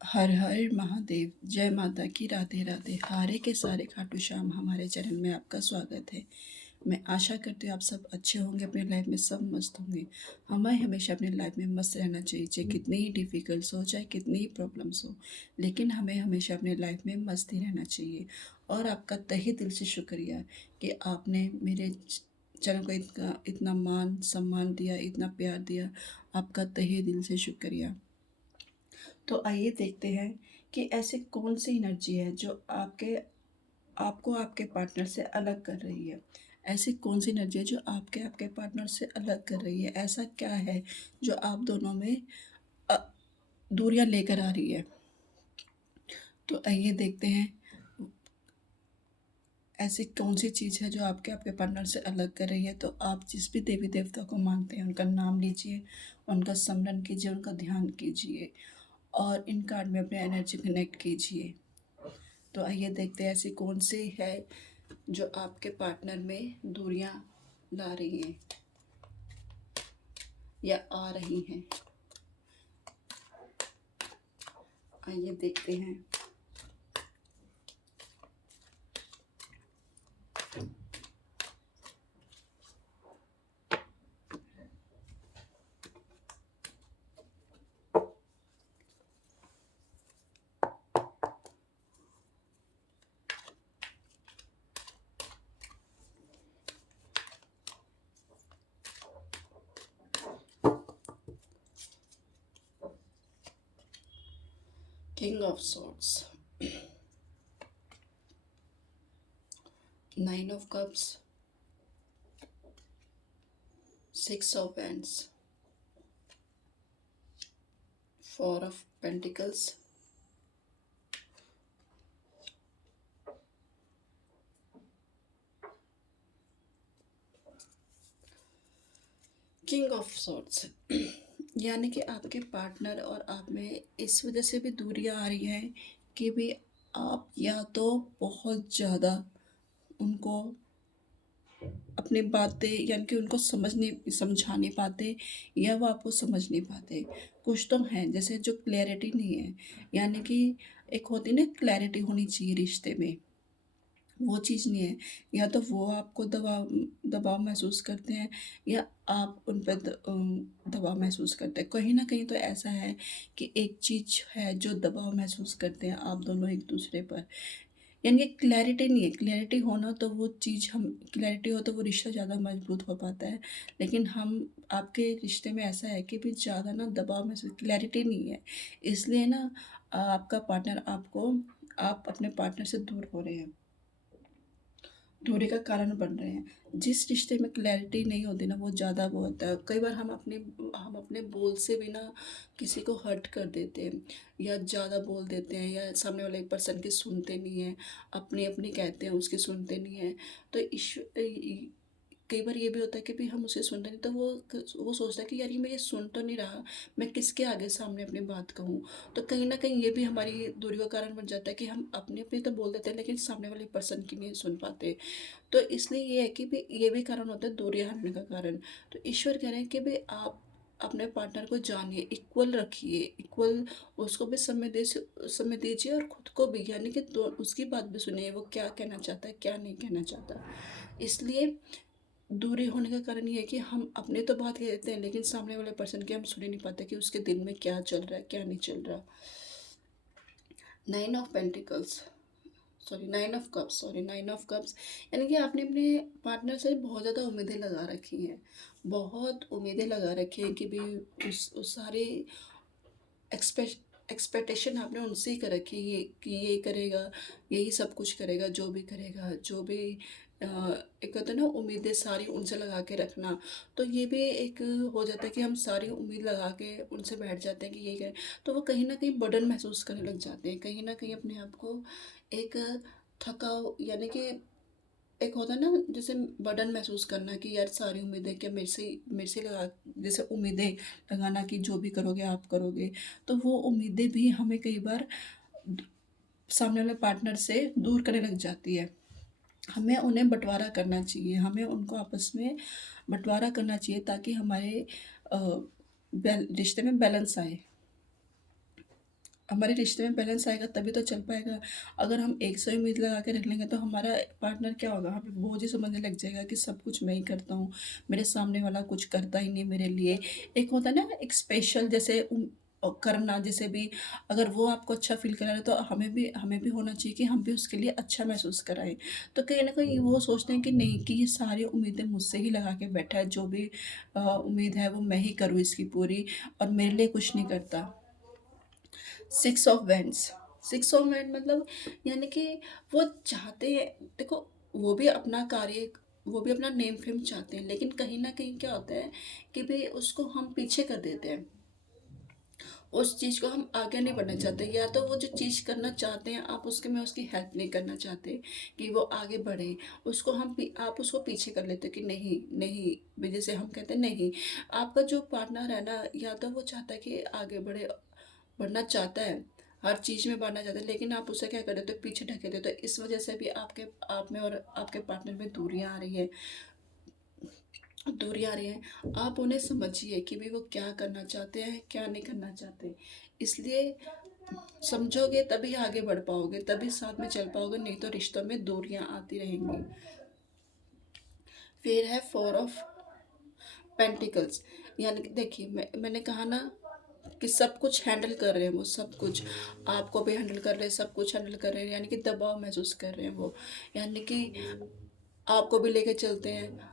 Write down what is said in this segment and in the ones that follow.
हर हर महादेव। जय माता की। राधे राधे। हारे के सारे खाटू श्याम हमारे चैनल में आपका स्वागत है। मैं आशा करती हूँ आप सब अच्छे होंगे, अपने लाइफ में सब मस्त होंगे। हमें हमेशा अपने लाइफ में मस्त रहना चाहिए, चाहे कितनी ही डिफ़िकल्ट्स हो, चाहे कितनी ही प्रॉब्लम्स हो, लेकिन हमें हमेशा अपने लाइफ में मस्त ही रहना चाहिए। और आपका तहे दिल से शुक्रिया कि आपने मेरे चैनल को इतना इतना मान सम्मान दिया, इतना प्यार दिया। आपका तहे दिल से शुक्रिया। तो आइए देखते हैं कि ऐसी कौन सी एनर्जी है जो आपको आपके पार्टनर से अलग कर रही है। ऐसी कौन सी एनर्जी है जो आपके आपके पार्टनर से अलग कर रही है। ऐसा क्या है जो आप दोनों में अ, दूरियां लेकर आ रही है। तो आइए देखते हैं ऐसी कौन सी चीज़ है जो आपके आपके पार्टनर से अलग कर रही है। तो आप जिस भी देवी देवता को मानते हैं उनका नाम लीजिए, उनका स्मरण कीजिए, उनका ध्यान कीजिए और इन कार्ड में अपने एनर्जी कनेक्ट कीजिए। तो आइए देखते हैं ऐसी कौन सी है जो आपके पार्टनर में दूरियां ला रही हैं या आ रही हैं। आइए देखते हैं। King of swords, nine of cups, six of wands, four of pentacles, king of swords. यानी कि आपके पार्टनर और आप में इस वजह से भी दूरियां आ रही हैं कि भी आप या तो बहुत ज़्यादा उनको अपनी बातें यानी कि उनको समझा नहीं पाते या वो आपको समझ नहीं पाते। कुछ तो हैं जैसे जो क्लैरिटी नहीं है, यानी कि एक होती ना क्लैरिटी होनी चाहिए रिश्ते में, वो चीज़ नहीं है। या तो वो आपको दबाव दबाव महसूस करते हैं या आप उन पर दबाव महसूस करते हैं। कहीं न कहीं तो ऐसा है कि एक चीज़ है जो दबाव महसूस करते हैं आप दोनों एक दूसरे पर। यानी कि क्लैरिटी नहीं है। क्लैरिटी होना तो वो चीज़ हम क्लैरिटी हो तो वो रिश्ता ज़्यादा मजबूत हो पाता है। लेकिन हम आपके रिश्ते में ऐसा है कि भी ज़्यादा ना दबाव महसूस क्लैरिटी नहीं है। इसलिए ना आपका पार्टनर आपको आप अपने पार्टनर से दूर हो रहे हैं, दूरी का कारण बन रहे हैं। जिस रिश्ते में क्लैरिटी नहीं होती ना वो ज़्यादा वो होता है। कई बार हम अपने बोल से भी ना किसी को हर्ट कर देते हैं या ज़्यादा बोल देते हैं या सामने वाले पर्सन की सुनते नहीं हैं, अपनी अपनी कहते हैं उसकी सुनते नहीं हैं। तो कई बार ये भी होता है कि भी हम उसे सुनते नहीं तो वो सोचता है कि यार ये मैं ये सुन तो नहीं रहा, मैं किसके आगे सामने अपनी बात कहूँ। तो कहीं ना कहीं ये भी हमारी दूरी का कारण बन जाता है कि हम अपनी अपनी तो बोल देते हैं लेकिन सामने वाले पर्सन की नहीं सुन पाते। तो इसलिए ये है कि भी ये भी कारण होता है दूरियां हटने का कारण। तो ईश्वर कह रहे हैं कि भाई आप अपने पार्टनर को जानिए, इक्वल रखिए, इक्वल उसको भी समय दीजिए और खुद को भी, यानी कि दो उसकी बात भी सुनिए, वो क्या कहना चाहता है क्या नहीं कहना चाहता। इसलिए दूरी होने का कारण ये है कि हम अपने तो बात कह देते हैं लेकिन सामने वाले पर्सन की हम सुन ही नहीं पाते कि उसके दिल में क्या चल रहा है क्या नहीं चल रहा। Nine of pentacles, sorry nine of cups, sorry nine of cups. यानी कि आपने अपने पार्टनर से बहुत ज़्यादा उम्मीदें लगा रखी हैं, बहुत उम्मीदें लगा रखी हैं कि भी उस सारी एक्सपेक्टेशन आपने उनसे ही कर रखी है कि ये करेगा, यही सब कुछ करेगा, जो भी करेगा, जो भी अ, एक होता है ना उम्मीदें सारी उनसे लगा के रखना। तो ये भी एक हो जाता है कि हम सारी उम्मीद लगा के उनसे बैठ जाते हैं कि यही करें। तो वो कहीं ना कहीं बर्डन महसूस करने लग जाते हैं, कहीं ना कहीं अपने आप को एक थकाव, यानी कि एक होता है ना जैसे बर्डन महसूस करना कि यार सारी उम्मीदें क्या मेरे से लगा, जैसे उम्मीदें लगाना कि जो भी करोगे आप करोगे। तो वो उम्मीदें भी हमें कई बार सामने वाले पार्टनर से दूर करने लग जाती है। हमें उन्हें बंटवारा करना चाहिए, हमें उनको आपस में बंटवारा करना चाहिए ताकि हमारे रिश्ते में बैलेंस आए। हमारे रिश्ते में बैलेंस आएगा तभी तो चल पाएगा। अगर हम एक से उम्मीद लगा के रख लेंगे तो हमारा पार्टनर क्या होगा, हमें बोझ ही समझने लग जाएगा कि सब कुछ मैं ही करता हूँ, मेरे सामने वाला कुछ करता ही नहीं मेरे लिए। एक होता है ना एक स्पेशल जैसे करना, जैसे भी अगर वो आपको अच्छा फ़ील करा रहा है तो हमें भी होना चाहिए कि हम भी उसके लिए अच्छा महसूस कराएँ। तो कहीं न कहीं वो सोचते हैं कि नहीं, कि ये सारी उम्मीदें मुझसे ही लगा के बैठा है, जो भी उम्मीद है वो मैं ही करूँ इसकी पूरी, और मेरे लिए कुछ नहीं करता। Six of wands, six of wand मतलब यानी कि वो चाहते हैं, देखो, वो भी अपना कार्य, वो भी अपना नेम फेम चाहते हैं, लेकिन कहीं ना कहीं क्या होता है कि भाई उसको हम पीछे कर देते हैं, उस चीज़ को हम आगे नहीं बढ़ना चाहते, या तो वो जो चीज़ करना चाहते हैं आप उसके में उसकी हेल्प नहीं करना चाहते कि वो आगे बढ़े, उसको आप उसको पीछे कर लेते हो कि नहीं नहीं भी, जैसे हम कहते हैं नहीं, आपका जो पार्टनर है ना, या तो वो चाहता है कि आगे बढ़े, बढ़ना चाहता है, हर चीज़ में बढ़ना चाहता है, लेकिन आप उसे क्या कर देते हो, पीछे ढकेल देते हो, तो इस वजह से भी आपके आप में और आपके पार्टनर में दूरियां आ रही है, दूरी आ रही है। आप उन्हें समझिए कि भाई वो क्या करना चाहते हैं, क्या नहीं करना चाहते। इसलिए समझोगे तभी आगे बढ़ पाओगे, तभी साथ में चल पाओगे, नहीं तो रिश्तों में दूरियां आती रहेंगी। फिर है फोर ऑफ पेंटिकल्स, यानी कि देखिए मैंने कहा ना कि सब कुछ हैंडल कर रहे हैं वो, सब कुछ आपको भी हैंडल कर रहे हैं, सब कुछ हैंडल कर रहे हैं, यानी कि दबाव महसूस कर रहे हैं वो, यानी कि आपको भी लेके चलते हैं,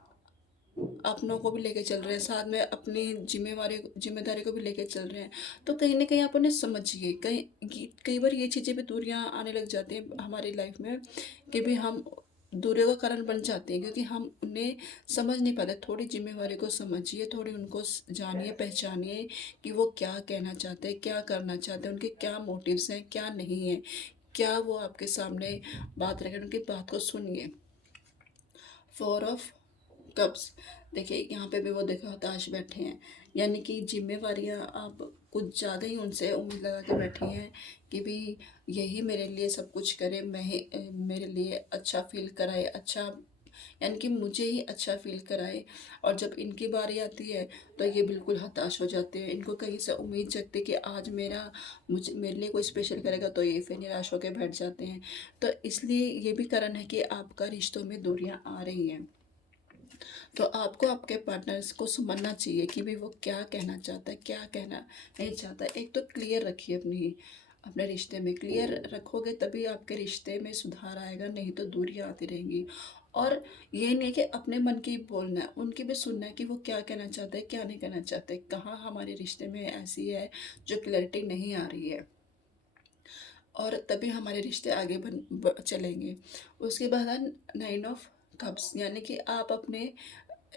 अपनों को भी लेके चल रहे हैं, साथ में अपनी जिम्मेदारी को भी लेके चल रहे हैं। तो कहीं न कहीं आप उन्हें समझिए, कई बार ये चीज़ें भी दूरियाँ आने लग जाती हैं हमारी लाइफ में, कि भी हम दूरियों का कारण बन जाते हैं, क्योंकि हम उन्हें समझ नहीं पाते। थोड़ी ज़िम्मेवारी को समझिए, थोड़ी उनको जानिए, पहचानिए कि वो क्या कहना चाहते हैं, क्या करना चाहते हैं, उनके क्या मोटिव्स हैं, क्या नहीं है, क्या वो आपके सामने बात रखें, उनकी बात को सुनिए। फोर ऑफ कप्स, देखिए यहाँ पे भी वो देखो हताश बैठे हैं, यानी कि जिम्मेवारियाँ आप कुछ ज़्यादा ही उनसे उम्मीद लगा के बैठी हैं कि भी यही मेरे लिए सब कुछ करे, मैं ही मेरे लिए अच्छा फील कराए, अच्छा, यानी कि मुझे ही अच्छा फील कराए। और जब इनकी बारी आती है तो ये बिल्कुल हताश हो जाते हैं, इनको कहीं से उम्मीद जगती है कि आज मेरे लिए कोई स्पेशल करेगा, तो ये फिर निराश होकर बैठ जाते हैं। तो इसलिए ये भी कारण है कि आपका रिश्तों में दूरियां आ रही हैं। तो आपको आपके पार्टनर्स को समझना चाहिए कि भाई वो क्या कहना चाहता है, क्या कहना नहीं चाहता है। एक तो क्लियर रखिए, अपने रिश्ते में क्लियर रखोगे तभी आपके रिश्ते में सुधार आएगा, नहीं तो दूरियां आती रहेंगी। और ये नहीं है कि अपने मन की बोलना है, उनकी भी सुनना है कि वो क्या कहना चाहते हैं, क्या नहीं कहना चाहते, कहाँ हमारे रिश्ते में ऐसी है जो क्लैरिटी नहीं आ रही है, और तभी हमारे रिश्ते आगे चलेंगे। उसके बाद है नाइन ऑफ कप्स, यानी कि आप अपने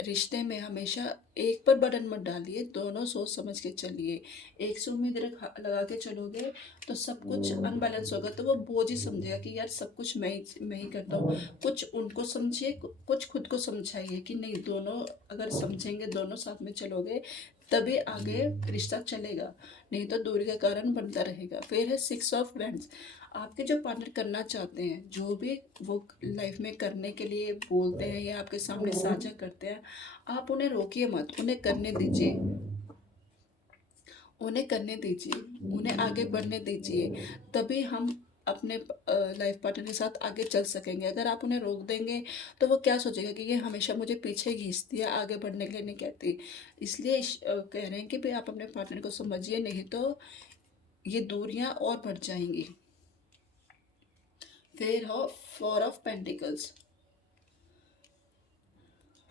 रिश्ते में हमेशा एक पर बटन मत डालिए, दोनों सोच समझ के चलिए। एक से उम्मीद लगा के चलोगे तो सब कुछ अनबैलेंस होगा, तो वो बोझ ही समझेगा कि यार सब कुछ मैं ही करता हूँ। कुछ उनको समझिए, कुछ खुद को समझाइए कि नहीं, दोनों अगर समझेंगे, दोनों साथ में चलोगे तभी आगे रिश्ता चलेगा, नहीं तो दूरी का कारण बनता रहेगा। फिर है सिक्स ऑफ वैंड्स, आपके जो पार्टनर करना चाहते हैं, जो भी वो लाइफ में करने के लिए बोलते हैं या आपके सामने साझा करते हैं, आप उन्हें रोकिए मत, उन्हें करने दीजिए, उन्हें करने दीजिए, उन्हें आगे बढ़ने दीजिए, तभी हम अपने लाइफ पार्टनर के साथ आगे चल सकेंगे। अगर आप उन्हें रोक देंगे तो वो क्या सोचेगा कि ये हमेशा मुझे पीछे खींचती है, आगे बढ़ने के लिए नहीं कहती। इसलिए कह रहे हैं कि भाई आप अपने पार्टनर को समझिए, नहीं तो ये दूरियां और बढ़ जाएंगी। फिर हो four of pentacles,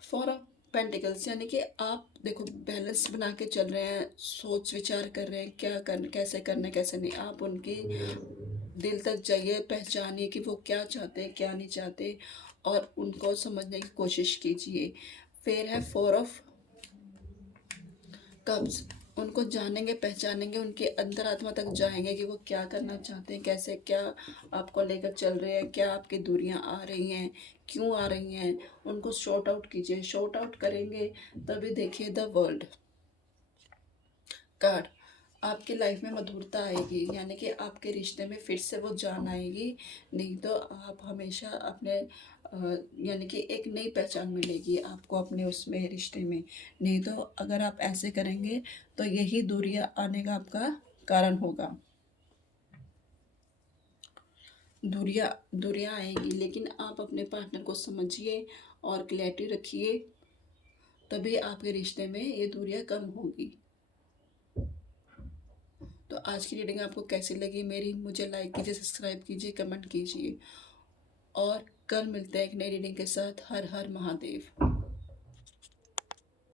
four of pentacles यानी कि आप देखो बैलेंस बना के चल रहे हैं, सोच विचार कर रहे हैं, कैसे करना है, कैसे नहीं। आप उनकी दिल तक जाइए, पहचानिए कि वो क्या चाहते हैं, क्या नहीं चाहते, और उनको समझने की कोशिश कीजिए। फिर है फोर ऑफ कब्ज, उनको जानेंगे, पहचानेंगे, उनके अंतरात्मा तक जाएंगे कि वो क्या करना चाहते हैं, कैसे क्या आपको लेकर चल रहे हैं, क्या आपकी दूरियां आ रही हैं, क्यों आ रही हैं, उनको शॉर्ट आउट कीजिए। शॉर्ट आउट करेंगे तभी देखिए द वर्ल्ड कार्ड, आपकी लाइफ में मधुरता आएगी, यानी कि आपके रिश्ते में फिर से वो जान आएगी, नहीं तो आप हमेशा अपने यानी कि एक नई पहचान मिलेगी आपको अपने उसमें रिश्ते में। नहीं तो अगर आप ऐसे करेंगे तो यही दूरियां आने का आपका कारण होगा। दूरियाँ दूरियाँ आएँगी, लेकिन आप अपने पार्टनर को समझिए और क्लैरिटी रखिए, तभी आपके रिश्ते में ये दूरियाँ कम होगी। तो आज की रीडिंग आपको कैसी लगी मेरी? मुझे लाइक कीजिए, सब्सक्राइब कीजिए, कमेंट कीजिए और कल मिलते हैं एक नई रीडिंग के साथ। हर हर महादेव।